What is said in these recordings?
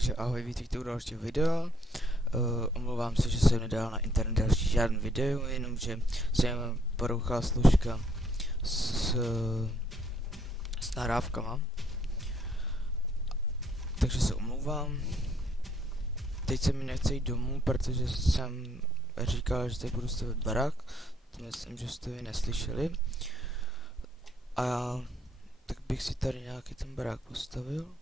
Takže ahoj, vítejte u dalšího videa. Omlouvám se, že jsem nedal na internet další žádný video, jenomže jsem porouchal složka s nahrávkama. Takže se omlouvám. Teď se mi nechce jít domů, protože jsem říkal, že tady budu stavit barák. To myslím, že jste ji neslyšeli. A tak bych si tady nějaký ten barák postavil.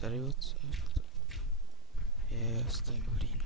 Tady odsud je z ten hlínu.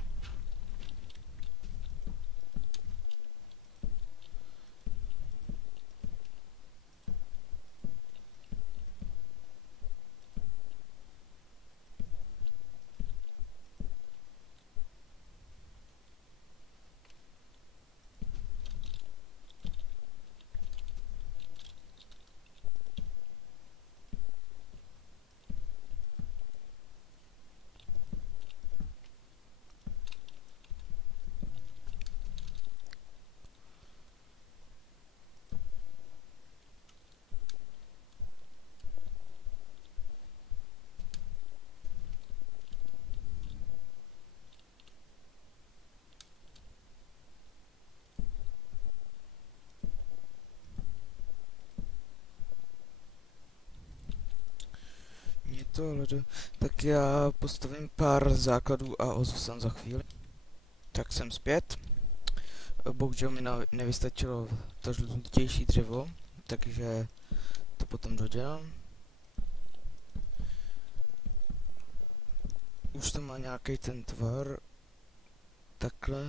Tak já postavím pár základů a ozvu jsem za chvíli. Tak jsem zpět. Bohužel mi nevystačilo to žlutější dřevo, takže to potom dodělám. Už to má nějaký ten tvar. Takhle.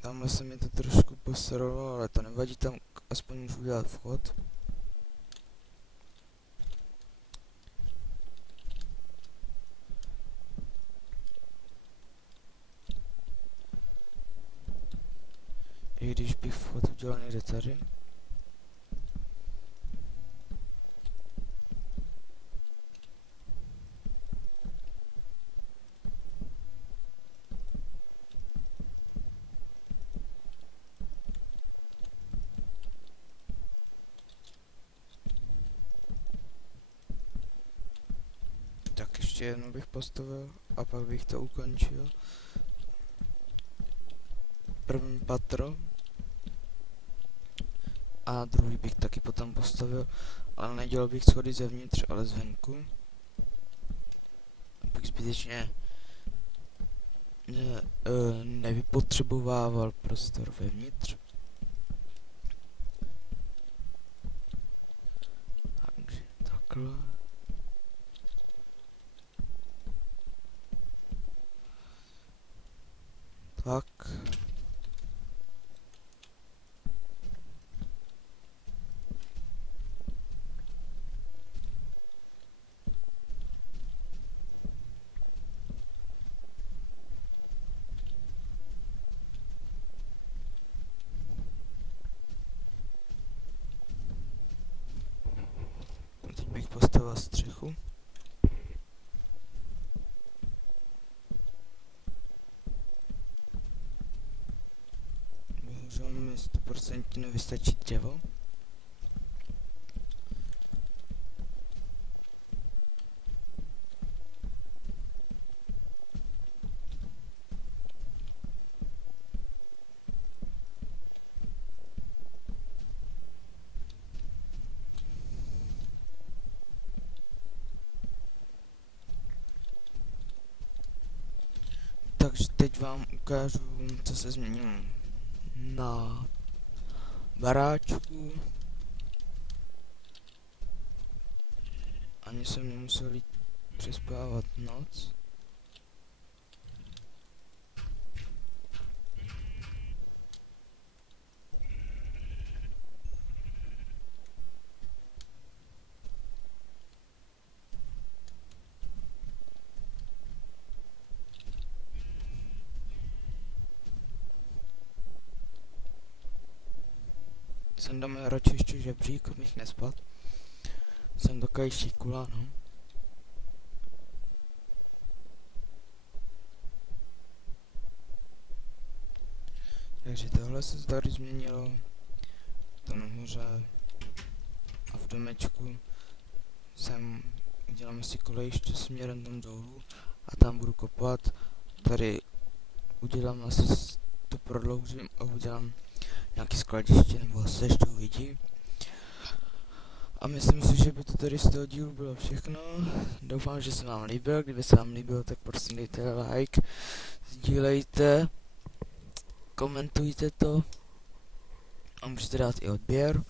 Tamhle se mi to trošku posralo, ale to nevadí, tam aspoň můžu udělat vchod. I když bych vchod udělal někde tady. Tak ještě jednou bych postavil a pak bych to ukončil. První patro. A druhý bych taky potom postavil, ale nedělal bych schody zevnitř, ale zvenku. Abych zbytečně nevypotřebovával prostor vevnitř. Takže takhle. Tak. Teď bych postavil střechu. Bohužel mi 100% nevystačí dřevo. Takže teď vám ukážu, co se změnilo na baráčku. Ani jsem nemusel jít přespávat noc. Jsem dáme radši ještě žebřík, abych nespad. Jsem takový šikula, no. Takže tohle se tady změnilo. To nahoře a v domečku udělám si kolejiště směrem tam dolů a tam budu kopat. Tady udělám asi to prodloužím a udělám nějaký skladiště nebo asi ještě uvidím. A myslím si, že by to tady z toho dílu bylo všechno. Doufám, že se vám líbil. Kdyby se vám líbilo, tak prosím dejte like, sdílejte, komentujte to a můžete dát i odběr.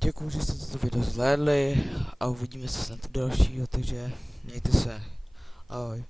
Děkuju, že jste toto video zhlédli a uvidíme se snad u dalšího, takže mějte se. Ahoj.